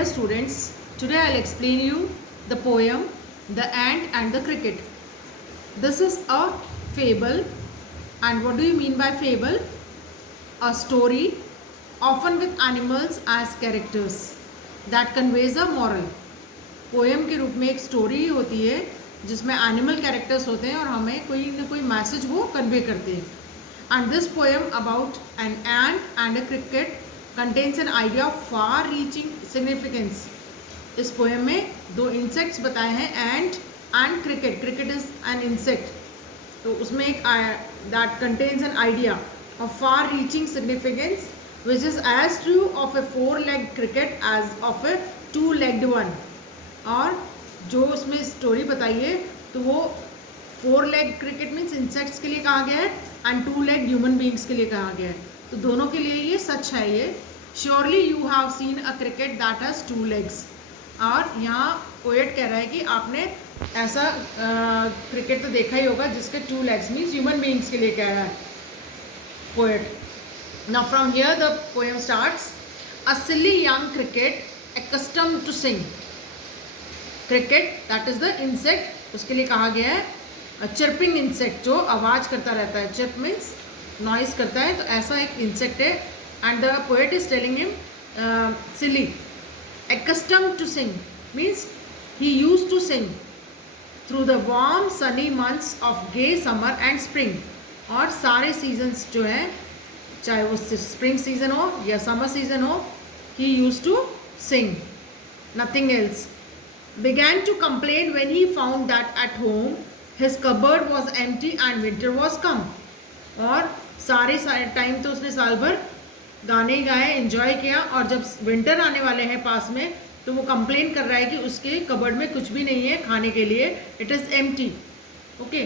Dear students, today I'll explain you the poem The Ant and the Cricket. This is a fable, and what do you mean by fable? A story, often with animals as characters, that conveys a moral. Poem के रूप में एक story होती है जिसमें animal characters होते हैं और हमें कोई ना कोई मैसेज वो कन्वे करते हैं. And this poem about an ant and a cricket contains an idea of far reaching significance. इस पोएम में दो इंसेक्ट्स बताए हैं, ant and cricket. Cricket is an insect, तो उसमें एक that contains an idea of far reaching significance which is as true of a 4-legged cricket as of a 2-legged one. और जो उसमें स्टोरी बताई है तो वो 4-legged क्रिकेट मीन्स इंसेक्ट्स के लिए कहा गया है एंड 2-legged ह्यूमन बींग्स के लिए कहा गया है. तो दोनों के लिए ये सच है. ये surely you have seen a cricket that has 2 legs. और यहाँ पोएट कह रहा है कि आपने ऐसा क्रिकेट तो देखा ही होगा जिसके 2 legs मीन्स ह्यूमन बींग्स के लिए कह रहा है poet. Now from here the poem starts. A silly young cricket accustomed to sing. Cricket that is the insect, उसके लिए कहा गया है चिर्पिंग इंसेक्ट, जो आवाज़ करता रहता है. चिर्प मीन्स नॉइस करता है, तो ऐसा एक इंसेक्ट है. And the poet is telling him silly. accustomed to sing means he used to sing through the warm sunny months of gay summer and spring. और सारे सीजन्स जो हैं, चाहे वो स्प्रिंग सीजन हो या समर सीजन हो, he used to sing, nothing else. Began to complain when he found that at home his cupboard was empty and winter was come. और सारे टाइम तो उसने साल भर गाने गाए, एंजॉय किया, और जब विंटर आने वाले हैं पास में तो वो कंप्लेन कर रहा है कि उसके कबर्ड में कुछ भी नहीं है खाने के लिए. It is empty. Okay,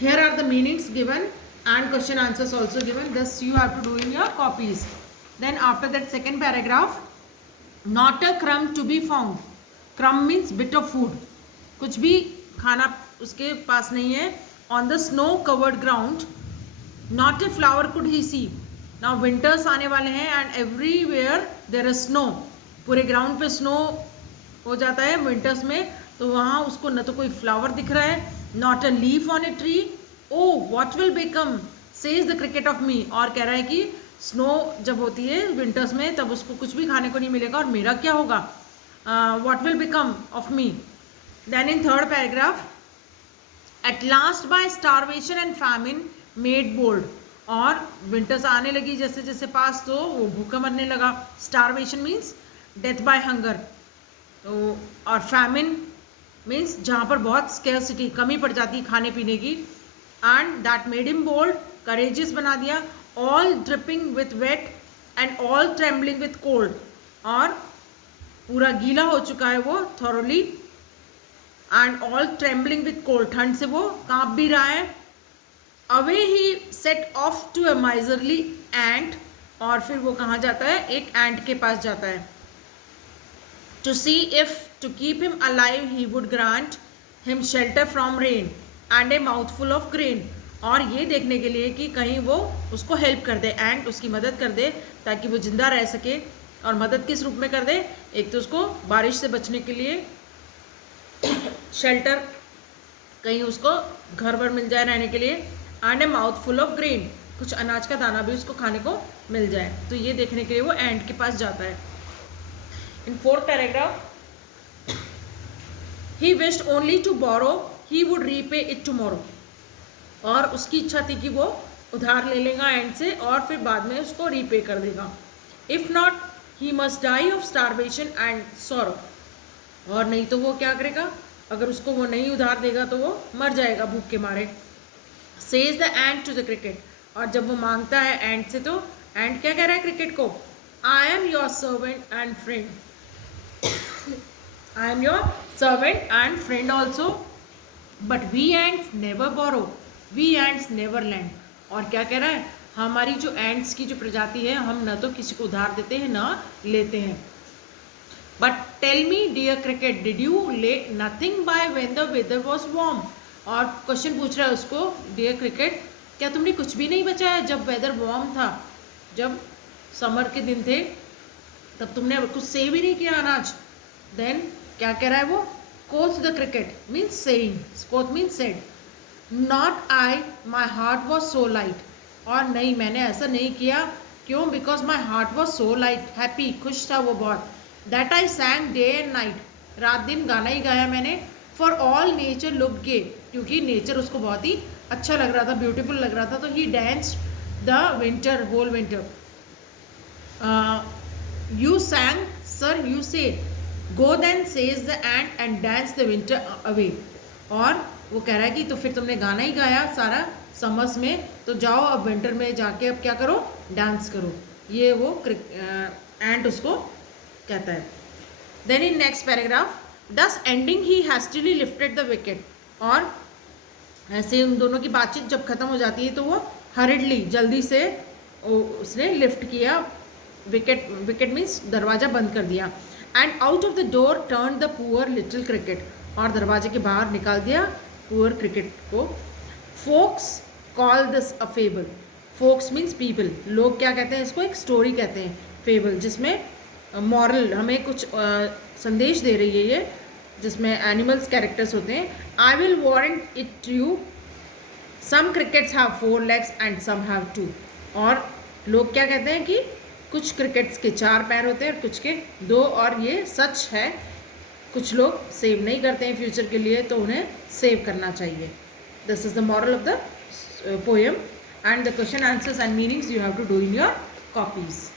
here are the meanings given and question answers also given. This you have to do in your copies. Then after that second paragraph, not a crumb to be found. Crumb means bit of food, कुछ भी खाना उसके पास नहीं है. On the snow covered ground not a flower could he see. Now winters आने वाले हैं and everywhere there is snow. पूरे ग्राउंड पे स्नो हो जाता है विंटर्स में, तो वहाँ उसको न तो कोई फ्लावर दिख रहा है, not a leaf on a tree. Oh what will become says the cricket of me. और कह रहा है कि स्नो जब होती है विंटर्स में तब उसको कुछ भी खाने को नहीं मिलेगा और मेरा क्या होगा. what will become of me. Then in third paragraph, at last by starvation and famine made bold. और विंटर्स आने लगी जैसे जैसे पास, तो वो भूखा मरने लगा. starvation means death by hunger. तो और famine means जहाँ पर बहुत scarcity, कमी पड़ जाती है खाने पीने की. and that made him bold, courageous बना दिया. all dripping with wet and all trembling with cold. और पूरा गीला हो चुका है वो thoroughly, and all trembling with cold, ठंड से वो कांप भी रहा है. Away he set off to a miserly ant. और फिर वो कहाँ जाता है, एक एंट के पास जाता है. To see if to keep him alive he would grant him shelter from rain and a mouthful of grain. और ये देखने के लिए कि कहीं वो उसको हेल्प कर दे, एंट उसकी मदद कर दे ताकि वो जिंदा रह सके. और मदद किस रूप में कर दे, एक तो उसको बारिश से बचने के लिए शेल्टर, कहीं उसको घर वर मिल जाए रहने के लिए, and A mouth full of grain, कुछ अनाज का दाना भी उसको खाने को मिल जाए. तो ये देखने के लिए वो एंट के पास जाता है. In fourth paragraph, he wished only to borrow he would repay it tomorrow. और उसकी इच्छा थी कि वो उधार ले लेगा एंट से और फिर बाद में उसको रीपे कर देगा. If not he must die of starvation and sorrow. और नहीं तो वो क्या करेगा, अगर उसको वो नहीं उधार देगा तो वो मर जाएगा भूख के मारे. Says the ant to the cricket. और जब वो मांगता है एंट से, तो एंट क्या कह रहा है क्रिकेट को, I am your servant and friend. I am your servant and friend also, but we ants never borrow, we ants never lend. और क्या कह रहा है, हमारी जो एंट्स की जो प्रजाति है, हम न तो किसी को उधार देते हैं ना लेते हैं. But tell me dear cricket, did you lay nothing by when the weather was warm. और क्वेश्चन पूछ रहा है उसको, डियर क्रिकेट, क्या तुमने कुछ भी नहीं बचाया जब वेदर वार्म था, जब समर के दिन थे तब तुमने कुछ सेव ही नहीं किया अनाज, देन क्या कह रहा है वो, coach the cricket means saying, coach means said, not I my heart was so light, और नहीं मैंने ऐसा नहीं किया, क्यों, because my heart was so light, happy, खुश था वो बहुत, that I सैंग day and night, रात दिन गाना ही गाया मैंने, फॉर ऑल नेचर लुक गे, क्योंकि नेचर उसको बहुत ही अच्छा लग रहा था, ब्यूटीफुल लग रहा था, तो he danced the winter, whole winter, you sang sir you say, go then says the ant and dance the winter away, और वो कह रहा है कि तो फिर तुमने गाना ही गाया सारा समर्स में, तो जाओ अब विंटर में जाके अब क्या करो, डांस करो, ये वो एंट उसको कहता है। Then in next paragraph, thus ending he hastily lifted the wicket, और ऐसे उन दोनों की बातचीत जब खत्म हो जाती है तो वो हरिडली जल्दी से उसने लिफ्ट किया विकेट, विकेट मीन्स दरवाज़ा बंद कर दिया, and out of the door turn the poor little cricket, और दरवाजे के बाहर निकाल दिया पुअर क्रिकेट को। Folks call this a fable, folks means people, लोग क्या कहते हैं इसको, एक स्टोरी कहते हैं, फेबल जिसमें मॉरल हमें कुछ संदेश दे रही है ये, जिसमें एनिमल्स कैरेक्टर्स होते हैं। I will warrant it to you, some crickets have 4 legs and some have 2, और लोग क्या कहते हैं कि कुछ क्रिकेट्स के 4 पैर होते हैं और कुछ के 2, और ये सच है, कुछ लोग सेव नहीं करते हैं फ्यूचर के लिए, तो उन्हें सेव करना चाहिए। This is the moral of the poem, and the question answers and meanings you have to do in your copies.